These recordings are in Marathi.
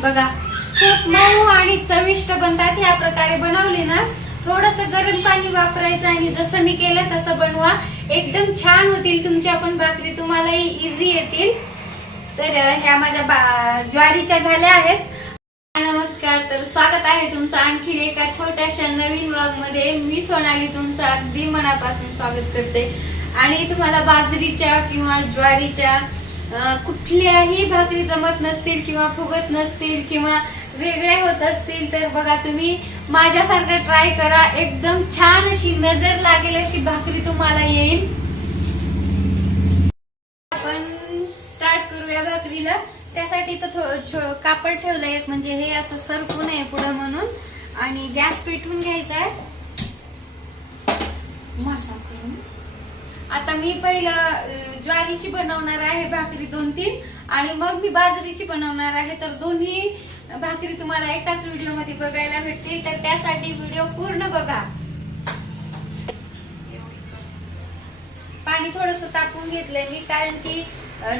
बघा खूप मऊ आणि चविष्ट बनतात ह्या प्रकारे बनवली ना. थोडस गरम पाणी वापरायचं आणि जसं मी केलं तसं बनवा. एकदम छान होतील तुमच्या पण भाकरी तुम्हालाही इझी येतील. तर ह्या माझ्या ज्वारीच्या झाल्या आहेत. नमस्कार तर स्वागत आहे तुमचं आणखी एका छोट्याशा नवीन ब्लॉगमध्ये मी सोनाली तुमचं अगदी मनापासून स्वागत करते. आणि तुम्हाला बाजरीच्या किंवा ज्वारीच्या कुठल्याही भाकरी जमत नसतील किंवा फुगत नसतील किंवा वेगळ्या होत असतील तर बघा तुम्ही माझ्यासारखं ट्राय करा. एकदम छान अशी नजर लागेल अशी भाकरी तुम्हाला येईल. आपण स्टार्ट करूया भाकरीला. त्यासाठी तर थो- कापड ठेवलंय एक म्हणजे हे असं सरकू नये पुढं म्हणून. आणि गॅस पेटवून घ्यायचा आहे. मसा करून. आता मी पहिलं ज्वारीची बनवणार आहे भाकरी दोन तीन. आणि मग मी बाजरीची बनवणार आहे. तर दोन्ही भाकरी तुम्हाला एकाच व्हिडिओमध्ये बघायला भेटतील. तर त्यासाठी व्हिडिओ पूर्ण बघा. पाणी थोडस तापून घेतलंय मी कारण की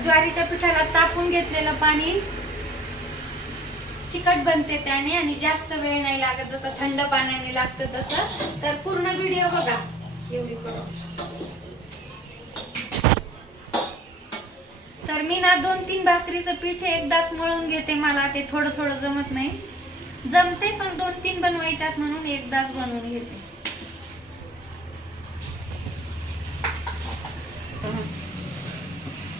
ज्वारीच्या पिठाला तापून घेतलेलं पाणी चिकट बनते त्याने आणि जास्त वेळ नाही लागत. जसं थंड पाण्याने लागतं तसं. तर पूर्ण व्हिडिओ बघा. एवढी करू तर मी ना दोन तीन भाकरीचं पीठ एकदाच मळून घेते मला ते थोडं थोडं जमत नाही. जमते पण दोन तीन बनवायच्यात म्हणून एकदाच बनवून घेते.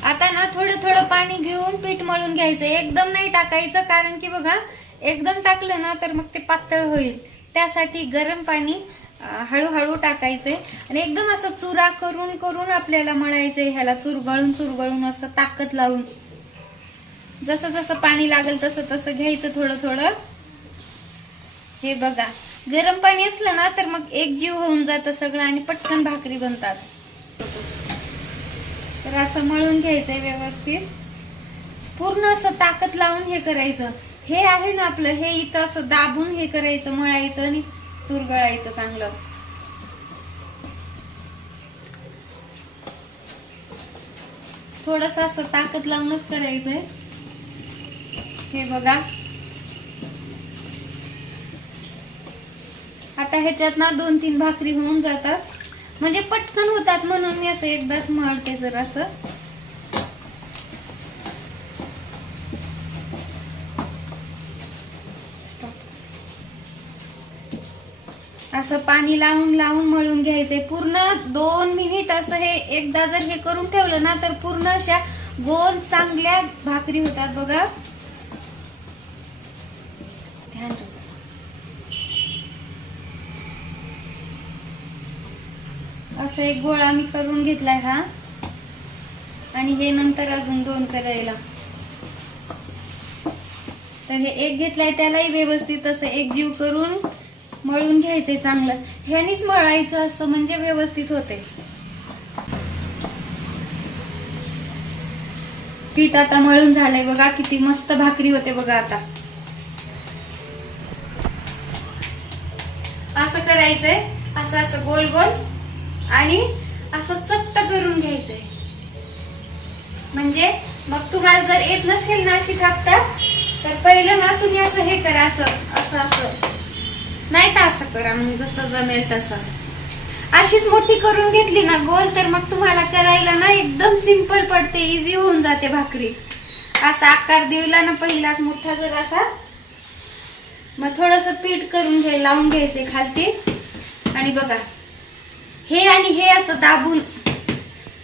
आता ना थोडं थोडं पाणी घेऊन पीठ मळून घ्यायचं. एकदम नाही टाकायचं कारण की बघा एकदम टाकलं ना तर मग ते पातळ होईल. त्यासाठी गरम पाणी हळूहळू टाकायचंय आणि एकदम असं चुरा करून करून आपल्याला मळायचंय ह्याला चुरगळून चुरगळून असं ताकद लावून. जसं जसं पाणी लागेल तसं तसं घ्यायचं थोडं थोडं. हे बघा. गरम पाणी असलं ना तर मग एक जीव होऊन जातं सगळं आणि पटकन भाकरी बनतात. तर असं मळून घ्यायचंय व्यवस्थित. पूर्ण असं ताकद लावून हे करायचं. हे आहे ना आपलं हे इथं असं दाबून हे करायचं मळायचं आणि चुरगळायचं चांगलं. थोडस असं ताकद लावूनच करायचंय. हे बघा. आता ह्याच्यात ना दोन तीन भाकरी होऊन जातात. म्हणजे पटकन होतात म्हणून मी असं एकदाच मळते जर असं असं पाणी लावून लावून मळून घ्यायचंय पूर्ण दोन मिनिट असं हे एकदा जर हे करून ठेवलं ना तर पूर्ण अशा गोल चांगल्या भाकरी होतात बघा. ध्यान असं एक गोळा मी करून घेतलाय हा. आणि हे नंतर अजून दोन करायला. तर हे एक घेतलाय त्यालाही व्यवस्थित असं एक जीव करून मळून घ्यायचंय चांगलं. ह्यानीच मळायचं असं म्हणजे व्यवस्थित होते. पीठ आता मळून झालंय बघा किती मस्त भाकरी होते बघा आता. असं करायचंय असं असं गोल गोल आणि असं चपट करून घ्यायचंय. म्हणजे मग तुम्हाला जर येत नसेल ना अशी थापता तर पहिलं ना तुम्ही असं हे करा असं असं असं. नाही तर असं करा मग जसं जमेल तसं. अशीच मोठी करून घेतली ना गोल तर मग तुम्हाला करायला ना एकदम सिंपल पडते इझी होऊन जाते भाकरी. असा आकार देवला ना पहिलाच मोठा जर असा मग थोडस पीठ करून घे लावून घ्यायचे खालती. आणि बघा हे आणि हे असं दाबून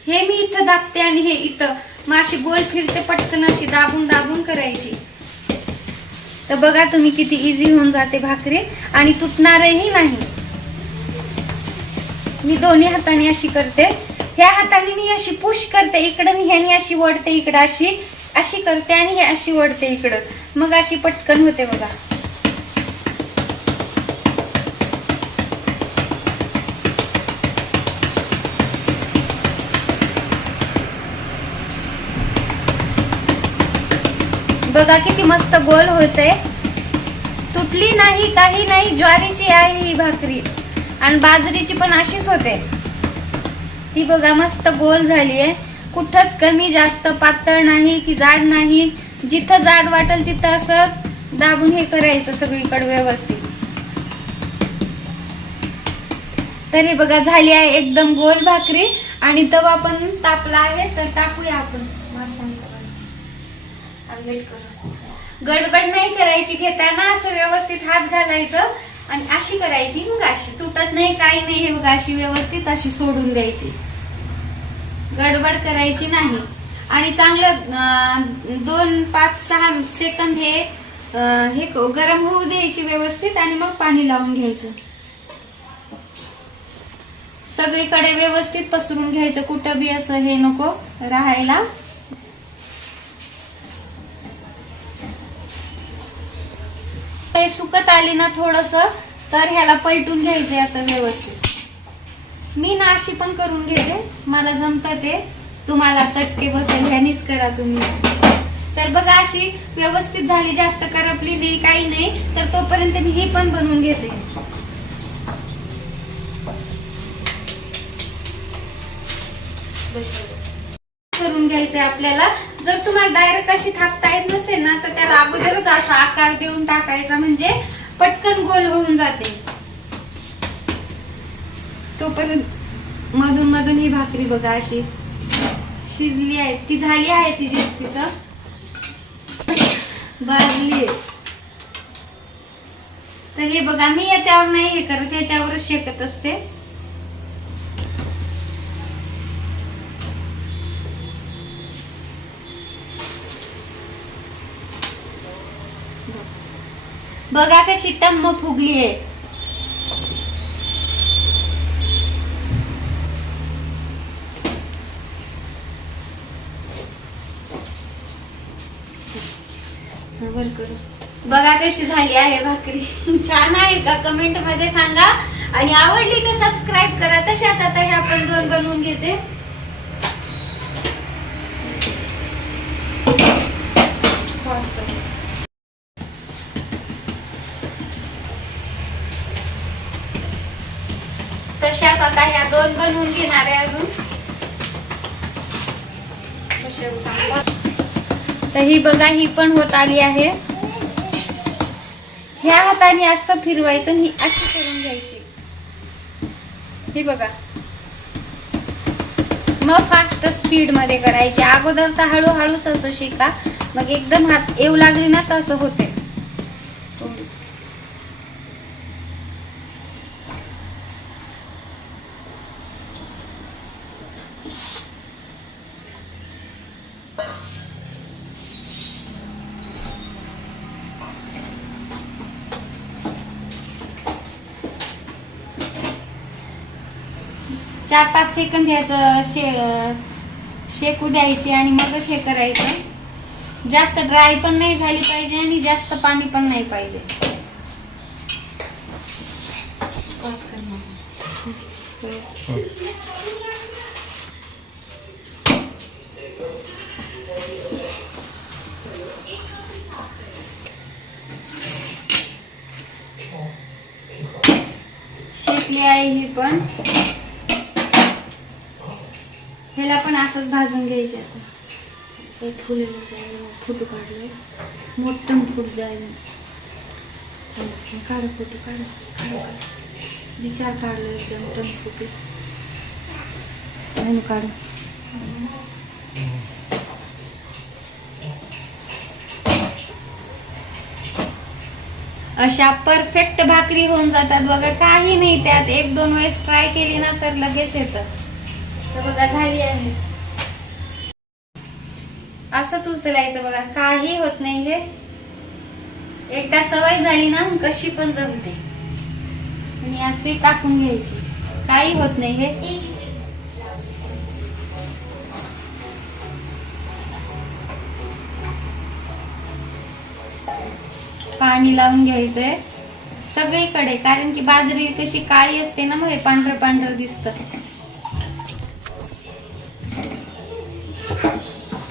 हे मी इथं दाबते आणि हे इथं. मग अशी गोल फिरते पटकन अशी दाबून दाबून करायची. तर बघा तुम्ही किती इझी होऊन जाते भाकरी. आणि तुटणारही नाही. मी दोन्ही हाताने अशी करते. ह्या हाताने मी अशी पुश करते इकडं ह्यानी अशी वडते इकडं अशी. अशी करते आणि हे अशी वडते इकडं. मग अशी पटकन होते बघा. बघा किती मस्त गोल होते. तुटली नाही काही नाही ज्वारीची आहे ही भाकरी. आणि बाजरीची पण अशीच होते. ती बघा मस्त गोल झाली आहे. कुठंच कमी जास्त पातळ नाही की जाड नाही. जिथं जाड वाटेल तिथं असं दाबून हे करायचं सगळीकडे व्यवस्थित. तर हे बघा झाली आहे एकदम गोल भाकरी. आणि तवा पण तापला आहे तर टाकूया आपण. आमलेट करा. गडबड नाही करायची घेताना असं व्यवस्थित हात घालायचं आणि अशी करायची मग अशी तुटत नाही काही नाही हे मग अशी व्यवस्थित अशी सोडून द्यायची. गडबड करायची नाही. आणि चांगलं दोन पाच सहा सेकंद हे हे गरम होऊ द्यायची व्यवस्थित आणि मग पाणी लावून घ्यायचं. सगळीकडे व्यवस्थित पसरून घ्यायचं. कुठं बी असं हे नको राहायला. हे सुकत आली ना थोडस तर ह्याला पलटून घ्यायचंय असं व्यवस्थित. मी ना अशी पण करून घेते. मला जमत ते. तुम्हाला चटके बसेल ह्यानीच करा तुम्ही. तर बघा अशी व्यवस्थित झाली. जास्त करपली नाही काही नाही. तर तोपर्यंत मी ही पण बनवून घेते. करून घ्यायचंय आपल्याला. जर तुम्हाला डायरेक्ट अशी थाकता येत नसेल ना तर त्याला अगोदरच असा आकार देऊन टाकायचा म्हणजे पटकन गोल होऊन जाते. तोपर्यंत मधून मधून ही भाकरी बघा अशी शिजली आहे. ती झाली आहे तिची तिचं भाजली तर हे बघा मी याच्यावर नाही हे करत याच्यावरच शेकत असते. बघा कशी टम्म फुगली आहे. बघा कशी झाली आहे भाकरी. छान आहे का? कमेंटमध्ये सांगा. आणि आवडली तर सबस्क्राईब करा. तशाच आता हे आपण दोन बनवून घेते Pause करू. तशाच आता ह्या दोन बनवून घेणार आहे अजून. तर ही बघा ही पण होत आली आहे. ह्या हाताने असं फिरवायचं ही अशी करून घ्यायची. ही बघा. मग फास्ट स्पीडमध्ये करायची. अगोदर तर हळूहळूच असं शिका. मग एकदम हात येऊ लागली ना तर असं होते. चार पाच सेकंद ह्याचं शे शेकू द्यायचे आणि मगच हे करायचं. जास्त ड्राय पण नाही झाली पाहिजे आणि जास्त पाणी पण नाही पाहिजे. शेकली आहे ही पण. ह्याला पण असंच भाजून घ्यायचे आता. हे फुलेलं जाईल फोटो काढलं. मोठं फुट जाईल. काढ फोटो काढ विचार काढलो एकदम टन फुटीस काढू. अशा परफेक्ट भाकरी होऊन जातात बघा. काही नाही त्यात. एक दोन वेळेस ट्राय केली ना तर लगेच येतं. तर बघा झाली आहे. असंच उचलायचं बघा काही होत नाही हे. एकदा सवय झाली ना कशी पण जमते. आणि अशी टाकून घ्यायची. काही होत नाही हे. पाणी लावून घ्यायचंय. सगळीकडे कारण की बाजरी कशी काळी असते ना मग हे पांढरं पांढरं दिसत.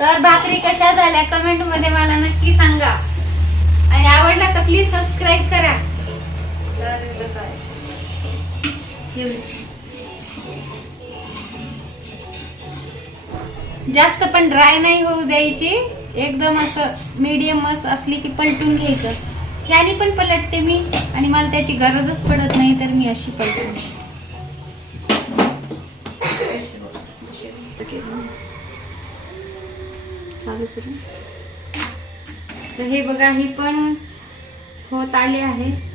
तर भाकरी कशा झाल्या कमेंटमध्ये मला नक्की सांगा. आणि आवडला तर प्लीज सबस्क्राईब करा. जास्त पण ड्राय नाही होऊ द्यायची. एकदम असं मीडियम असली की पलटून घ्यायचं. ह्यानी पण पलटते मी. आणि मला त्याची गरजच पडत नाही तर मी अशी पलटते चालू करू. तर हे बघा ही पण होत आले आहे.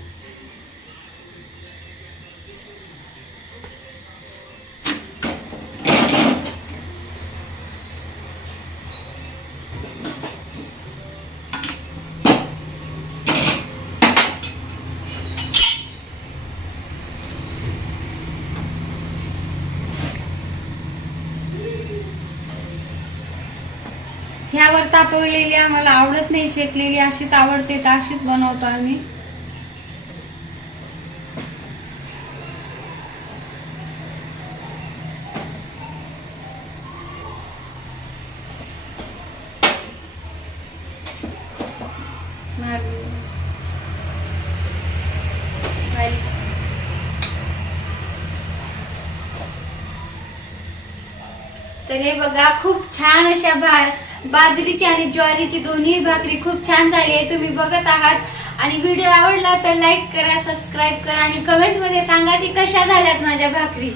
ह्यावर तापवलेली आम्हाला आवडत नाही शेकलेली अशीच आवडते तर अशीच बनवतो आम्ही. तर हे बघा खूप छान अशा भा बाजरीची आणि ज्वारीची दोन्ही भाकरी खूप छान झाली आहे. तुम्ही बघत आहात. आणि व्हिडिओ आवडला तर लाईक करा सबस्क्राईब करा आणि कमेंटमध्ये सांगा की कशा झाल्यात माझ्या भाकरी.